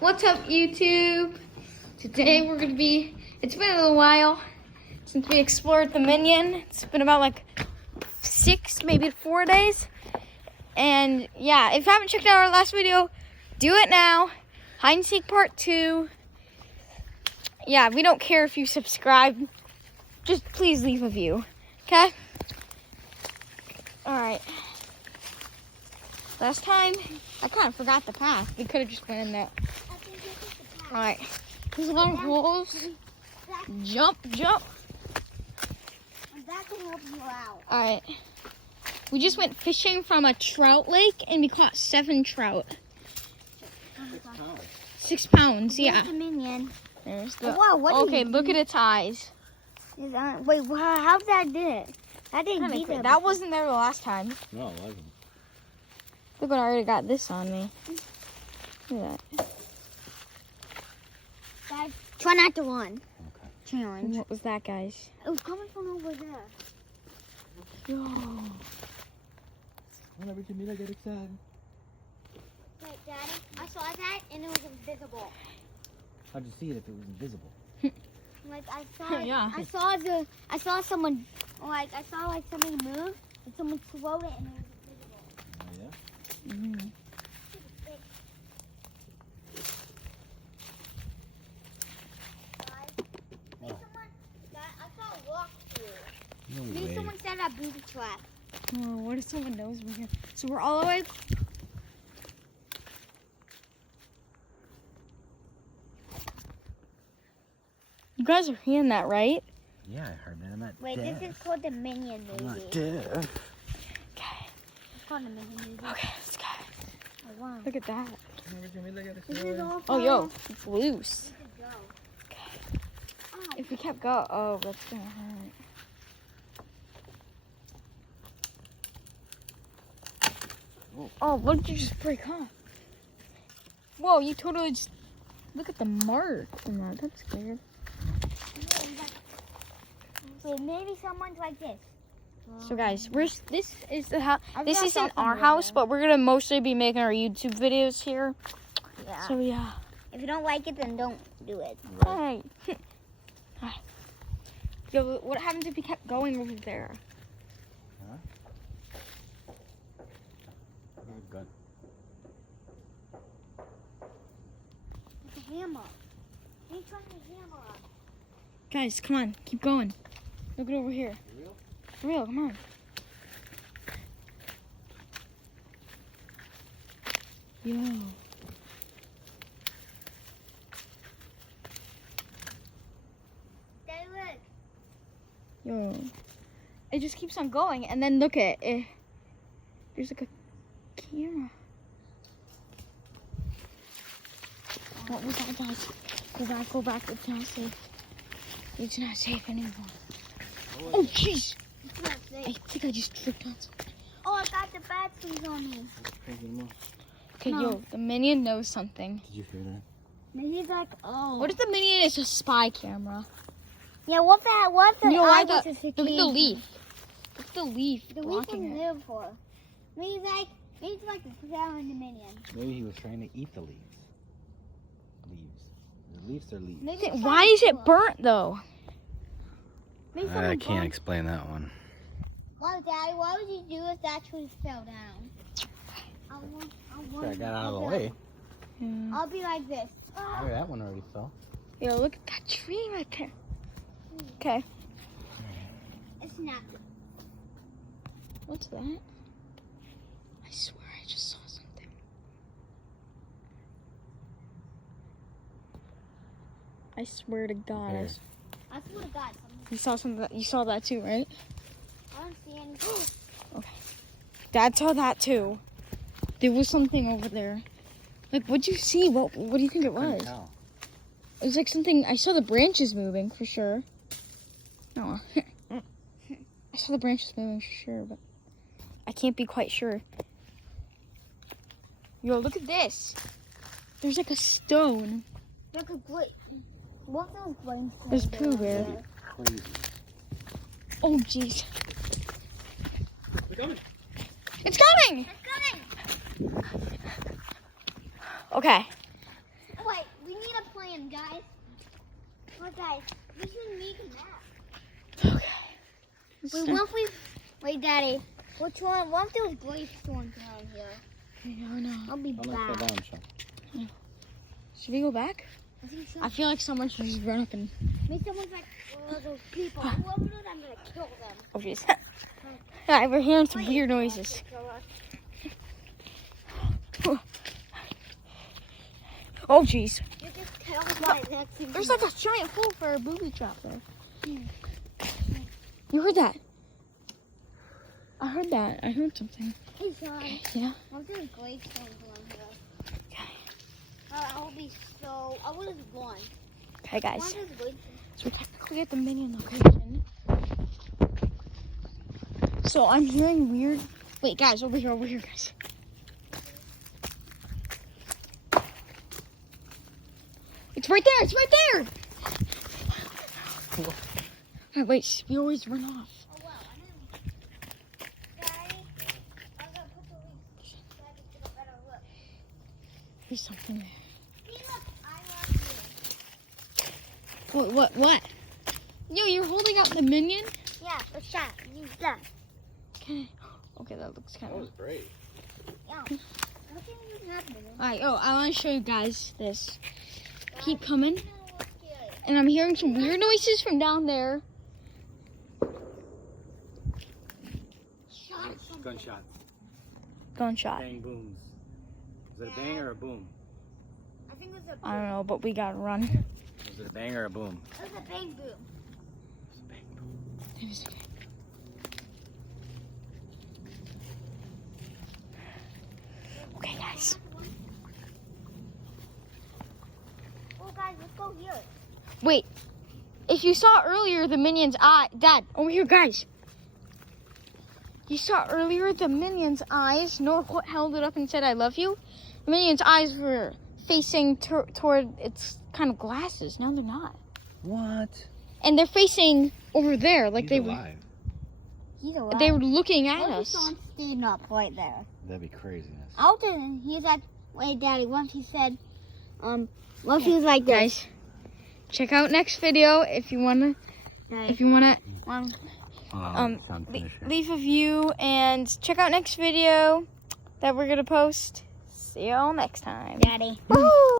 What's up, YouTube? Today it's been a little while since we explored the Minion. It's been about like 6, maybe 4 days. And yeah, if you haven't checked out our last video, do it now. Hide and Seek Part 2. Yeah, we don't care if you subscribe. Just please leave a view, okay? All right. Last time, I kind of forgot the path. We could have just went in there. All right. There's a lot of holes. Jump, jump. That can help you out. All right. We just went fishing from a trout lake, and we caught 7 trout. 6 pounds, yeah. There's the Minion. There's the. Whoa, what okay, look at its eyes. Wait, how's that did it? That didn't do that. That wasn't there the last time. No, it wasn't. Look what I already got this on me. Look at that. Guys, try not to run. Okay. Challenge. What was that, guys? It was coming from over there. Yo. Whenever Jamila get excited. Wait, Daddy, I saw that and it was invisible. How'd you see it if it was invisible? Like I saw, Yeah. I saw someone, like I saw like something move and someone throw it and it was invisible. Oh yeah. Mm-hmm. I saw a walk through. No Maybe way. someone set a booby trap. Oh, what if someone knows we're here? So we're all the way. You guys are hearing that, right? Yeah, I heard that. I'm not Wait, deaf. this is called the Minion I'm movie. not deaf. Okay. It's called the Minion movie. Okay, let's go. Oh, wow. Look at that. Whenever Jamila get This is excited. all Oh, yo, it's loose. We could go. Okay. Oh, If we kept going, oh, that's gonna hurt. Oh, what did you just break off? Whoa, you totally just look at the mark in that. That's scared. wait, maybe someone's like this. So guys, this is the house. I This think I saw isn't our something house, there. but we're gonna mostly be making our YouTube videos here. Yeah. So yeah. If you don't like it, then don't do it. Hey. Hi. Yo, what happens if we kept going over there? Gun. It's a hammer. He's trying to hammer us. Guys, come on, keep going. Look it over here. For real? For real, come on. Yo. Daddy, look. Yo. It just keeps on going, and then look at it. There's like a camera. What was that, guys? Go back. It's not safe. It's not safe anymore. Oh, jeez. It's not I safe. think I just tripped on something. Oh, I got the bad things on me. Okay, No. yo, the Minion knows something. Did you hear that? And he's like, oh. What if the Minion is a spy camera? Yeah, what the You know why eye was the, a look at the cicada? leaf. Look at the leaf The leaf blocking doesn't it. live for. Maybe it's like the flower in the Minion. Maybe he was trying to eat the leaves. The leaves are leaves. Maybe it's Why is it burnt though? Maybe I someone can't burned- explain that one. Well, Daddy, what would you do if that tree fell down? I got out of the way. Yeah. I'll be like this. Oh, that one already fell. Yo, look at that tree right there. Okay, It's not. what's that? I swear I just saw something. I swear to God. Where? I swear to God, something. You saw something. You saw that too, right? I don't see anything. Dad saw that too. There was something over there. Like, what'd you see? What do you think it Couldn't was? tell. It was like something. I saw the branches moving for sure. No, I saw the branches moving for sure, but I can't be quite sure. Yo, look at this. There's like a stone. Look at great. What those brains? There's Pooh Bear. Crazy. Oh, jeez. They're coming. It's coming! It's coming. Okay. Wait, minion, guys. Well, guys, we should make a map. Okay. Wait, what if we... Wait, Daddy. Which one? What if there was gravestone down here? I don't know. I'll be Don't let back. that down, Sean. Should we go back? I think so. I feel like someone should just run up and. Maybe someone's like, oh, those people. Whoever knows, I'm gonna kill them. Oh jeez. Yeah, we're hearing some weird noises. Oh jeez. You just killed my next. There's like a giant hole for a booby trap there. You heard that? I heard that. I heard something. Hey, Sean. Yeah. I'm doing gravestones on here. Okay. I will be so... I would have won. Okay, guys. One is good. So we're technically at the minion location. So I'm hearing weird. Wait, guys, over here, guys. It's right there. It's right there. Oh, wait, we always run off. Oh, wow. I know. Daddy, I'm gonna put the leaves. Daddy, get a better look. There's something there. See, look. I love you. What? Yo, you're holding out the minion? Yeah, the shot. Use that. Okay, that looks kind That of. was great. Yeah. Look at what's happening. Alright, I want to show you guys this. Keep coming. No, what's scary? And I'm hearing some weird noises from down there. Shot something. Gunshots. Gunshot. Bang booms. Is it a bang or a boom? I think it was a I don't know, but we gotta run. Was it a bang or a boom? It was a bang boom. It's a bang boom. Okay, guys. Oh, guys, let's go here. Wait. If you saw earlier the minion's eye, Dad, over here, guys. You saw earlier the minion's eyes. Noah held it up and said, "I love you." The minion's eyes were facing toward its kind of glasses. No, they're not. What? And they're facing over there, like He's alive. He's alive. they were looking at What if us. Sean stayed up right there? That'd be craziness. Out there, and he said, wait, Daddy, what if he said, what if he was like this? Guys, check out next video if you wanna. Daddy, If you wanna Sean, finish it. leave a view and check out next video that we're gonna post. See y'all next time. Daddy. Woo!